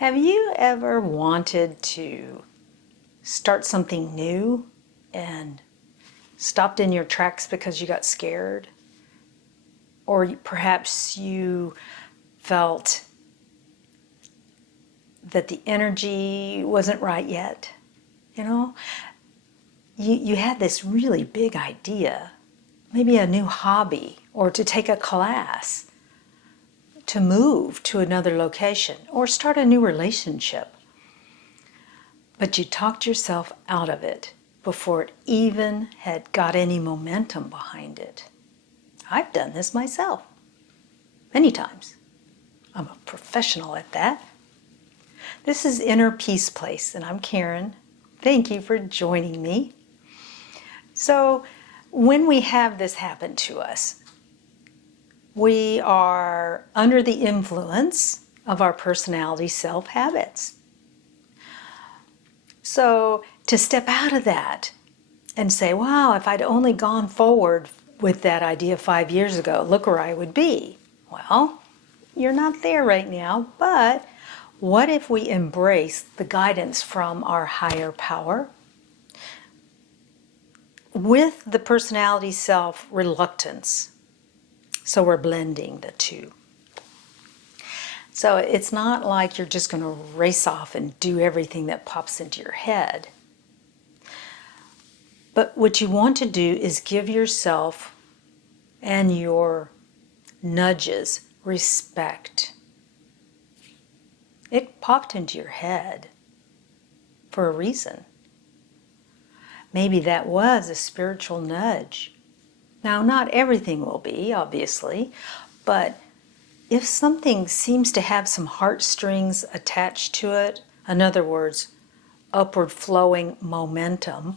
Have you ever wanted to start something new and stopped in your tracks because you got scared? Or perhaps you felt that the energy wasn't right yet? You know, you had this really big idea, maybe a new hobby, or to take a class, to move to another location, or start a new relationship. But you talked yourself out of it before it even had got any momentum behind it. I've done this myself many times. I'm a professional at that. This is Inner Peace Place, and I'm Karen. Thank you for joining me. So, when we have this happen to us, we are under the influence of our personality self habits. So, to step out of that and say, wow, if I'd only gone forward with that idea 5 years ago, look where I would be. Well, you're not there right now, but what if we embrace the guidance from our higher power with the personality self reluctance? So we're blending the two. So it's not like you're just going to race off and do everything that pops into your head. But what you want to do is give yourself and your nudges respect. It popped into your head for a reason. Maybe that was a spiritual nudge. Now, not everything will be, obviously, but if something seems to have some heartstrings attached to it, in other words, upward flowing momentum,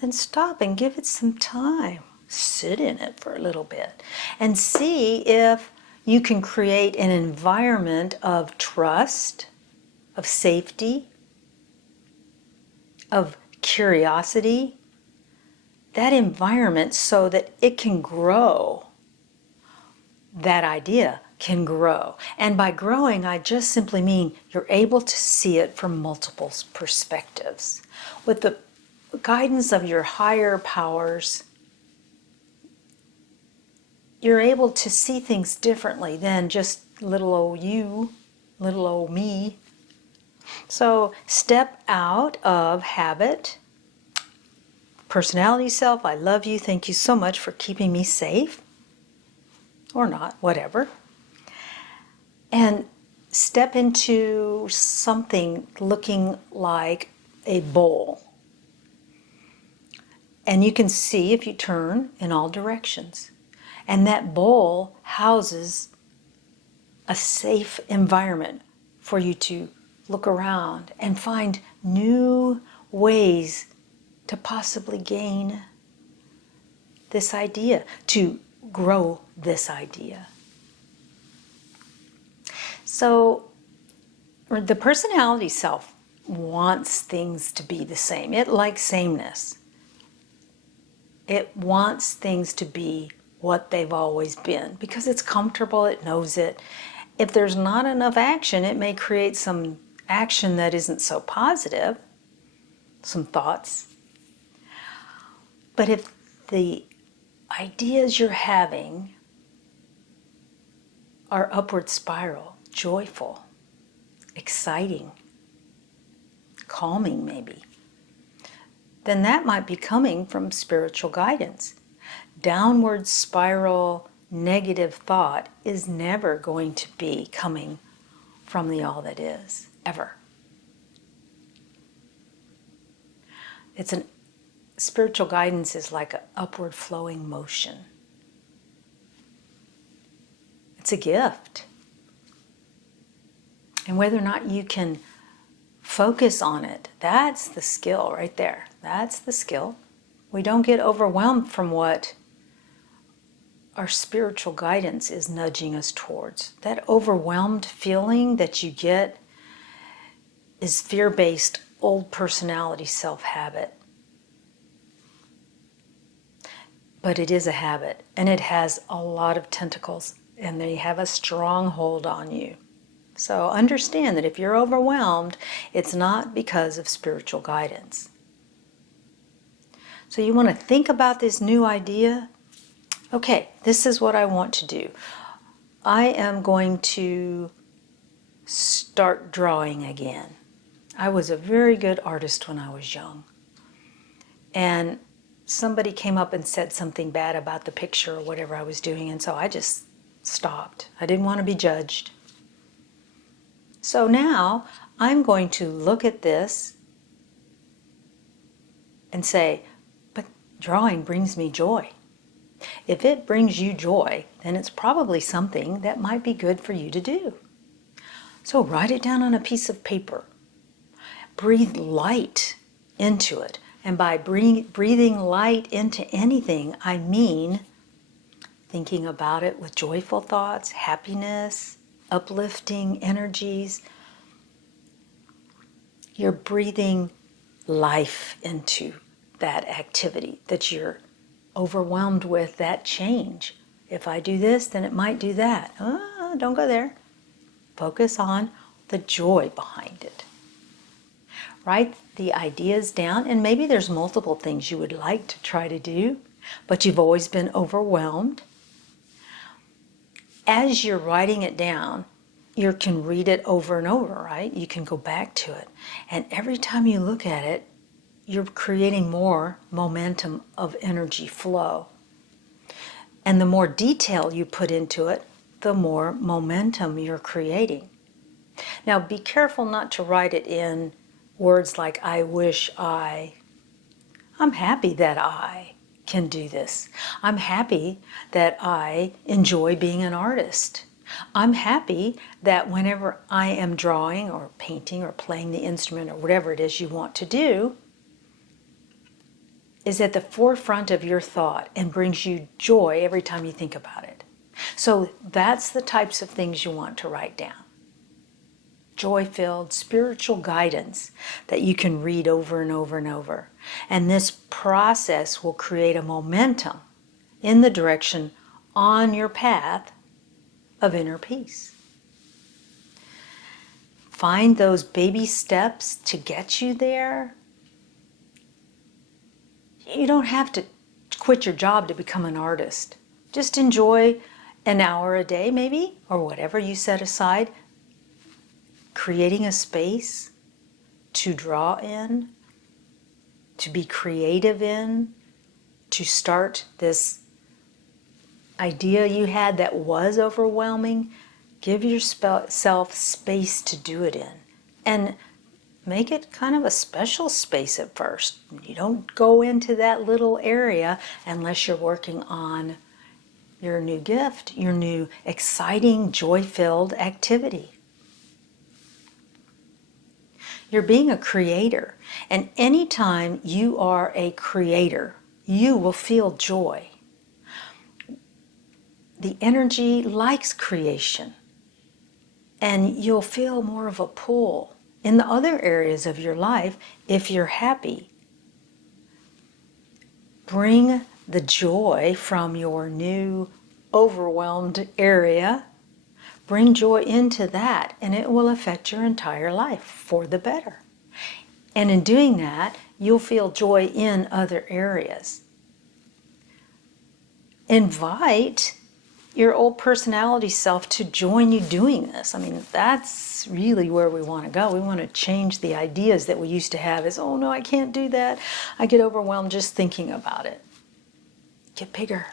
then stop and give it some time. Sit in it for a little bit and see if you can create an environment of trust, of safety, of curiosity, that environment so that it can grow. That idea can grow. And by growing, I just simply mean you're able to see it from multiple perspectives. With the guidance of your higher powers, you're able to see things differently than just little old you, little old me. So step out of habit. Personality self, I love you. Thank you so much for keeping me safe. Or not, whatever. And step into something looking like a bowl. And you can see if you turn in all directions. And that bowl houses a safe environment for you to look around and find new ways to possibly gain this idea, to grow this idea. So the personality self wants things to be the same. It likes sameness. It wants things to be what they've always been because it's comfortable, it knows it. If there's not enough action, it may create some action that isn't so positive, some thoughts. But if the ideas you're having are upward spiral, joyful, exciting, calming maybe, then that might be coming from spiritual guidance. Downward spiral negative thought is never going to be coming from the all that is, ever. Spiritual guidance is like an upward flowing motion. It's a gift. And whether or not you can focus on it, that's the skill right there. That's the skill. We don't get overwhelmed from what our spiritual guidance is nudging us towards. That overwhelmed feeling that you get is fear-based old personality self-habit. But it is a habit, and it has a lot of tentacles, and they have a strong hold on you. So understand that if you're overwhelmed, it's not because of spiritual guidance. So you want to think about this new idea. Okay, this is what I want to do. I am going to start drawing again. I was a very good artist when I was young. And somebody came up and said something bad about the picture or whatever I was doing, and so I just stopped. I didn't want to be judged. So now I'm going to look at this and say, but drawing brings me joy. If it brings you joy, then it's probably something that might be good for you to do. So write it down on a piece of paper. Breathe light into it. And by breathing light into anything, I mean thinking about it with joyful thoughts, happiness, uplifting energies. You're breathing life into that activity that you're overwhelmed with, that change. If I do this, then it might do that. Don't go there. Focus on the joy behind it. Write the ideas down, and maybe there's multiple things you would like to try to do, but you've always been overwhelmed. As you're writing it down, you can read it over and over, right? You can go back to it. And every time you look at it, you're creating more momentum of energy flow. And the more detail you put into it, the more momentum you're creating. Now, be careful not to write it in words like, I wish I'm happy that I can do this. I'm happy that I enjoy being an artist. I'm happy that whenever I am drawing or painting or playing the instrument or whatever it is you want to do, is at the forefront of your thought and brings you joy every time you think about it. So that's the types of things you want to write down. Joy-filled spiritual guidance that you can read over and over and over. And this process will create a momentum in the direction on your path of inner peace. Find those baby steps to get you there. You don't have to quit your job to become an artist. Just enjoy an hour a day maybe, or whatever you set aside, creating a space to draw in, to be creative in, to start this idea you had that was overwhelming. Give yourself space to do it in. And make it kind of a special space at first. You don't go into that little area unless you're working on your new gift, your new exciting, joy-filled activity. You're being a creator, and anytime you are a creator, you will feel joy. The energy likes creation, and you'll feel more of a pull in the other areas of your life if you're happy. Bring the joy from your new overwhelmed area. Bring joy into that, and it will affect your entire life for the better. And in doing that, you'll feel joy in other areas. Invite your old personality self to join you doing this. I mean, that's really where we want to go. We want to change the ideas that we used to have as, oh no, I can't do that. I get overwhelmed just thinking about it. Get bigger.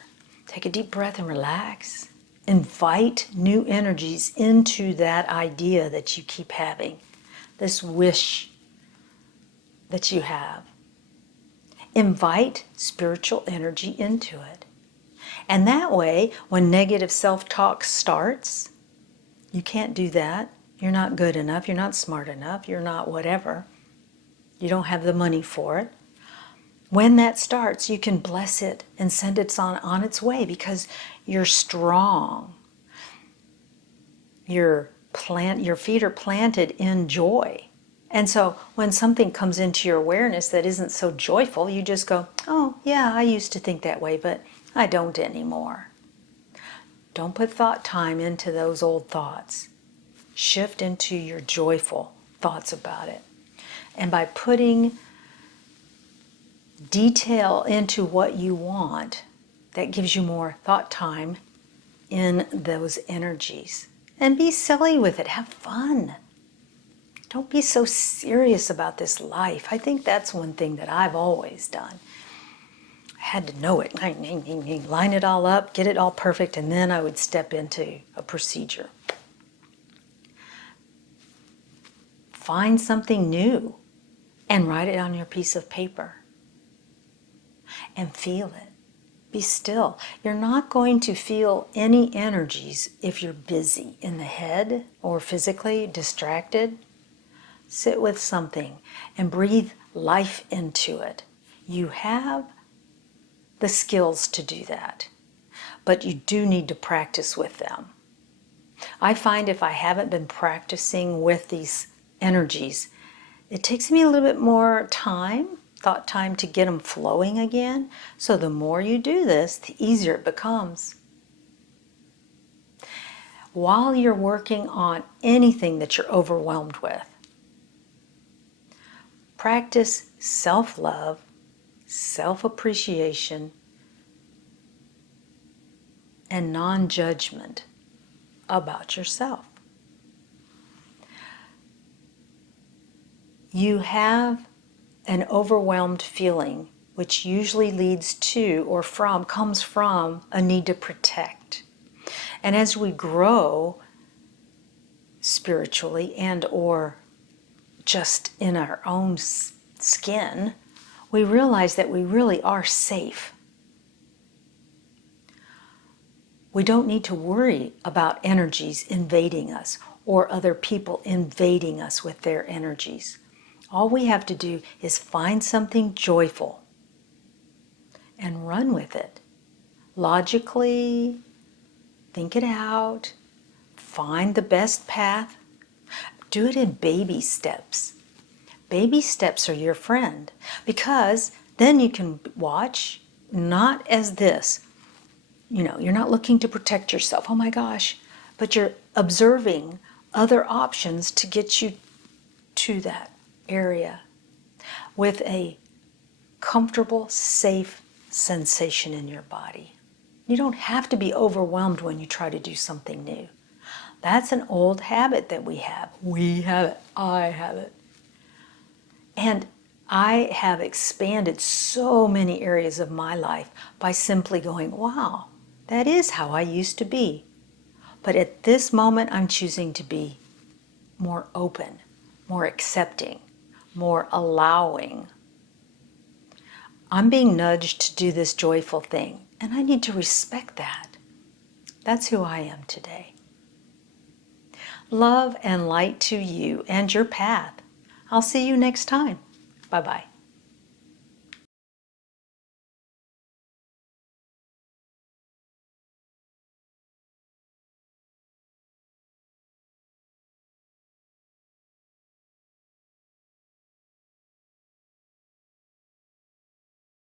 Take a deep breath and relax. Invite new energies into that idea that you keep having, this wish that you have. Invite spiritual energy into it. And that way, when negative self-talk starts, you can't do that. You're not good enough. You're not smart enough. You're not whatever. You don't have the money for it. When that starts, you can bless it and send it on its way because you're strong. Your feet are planted in joy. And so when something comes into your awareness that isn't so joyful, you just go, oh yeah, I used to think that way, but I don't anymore. Don't put thought time into those old thoughts. shift into your joyful thoughts about it. And by putting detail into what you want, that gives you more thought time in those energies. And be silly with it. Have fun. Don't be so serious about this life. I think that's one thing that I've always done. I had to know it. Line it all up, get it all perfect, and then I would step into a procedure. Find something new and write it on your piece of paper. And feel it. Be still. You're not going to feel any energies if you're busy in the head or physically distracted. Sit with something and breathe life into it. You have the skills to do that, but you do need to practice with them. I find if I haven't been practicing with these energies, it takes me a little bit more thought time to get them flowing again. So the more you do this, the easier it becomes. While you're working on anything that you're overwhelmed with, practice self-love, self-appreciation, and non-judgment about yourself. You have an overwhelmed feeling, which usually leads to or comes from a need to protect. And as we grow spiritually and or just in our own skin, we realize that we really are safe. We don't need to worry about energies invading us or other people invading us with their energies. All we have to do is find something joyful and run with it. Logically, think it out, find the best path. Do it in baby steps. Baby steps are your friend, because then you can watch, not as this, you're not looking to protect yourself, oh my gosh, but you're observing other options to get you to that area with a comfortable, safe sensation in your body. You don't have to be overwhelmed when you try to do something new. That's an old habit that we have. We have it. I have it. And I have expanded so many areas of my life by simply going, wow, that is how I used to be. But at this moment, I'm choosing to be more open, more accepting, more allowing. I'm being nudged to do this joyful thing, and I need to respect that. That's who I am today. Love and light to you and your path. I'll see you next time. Bye-bye.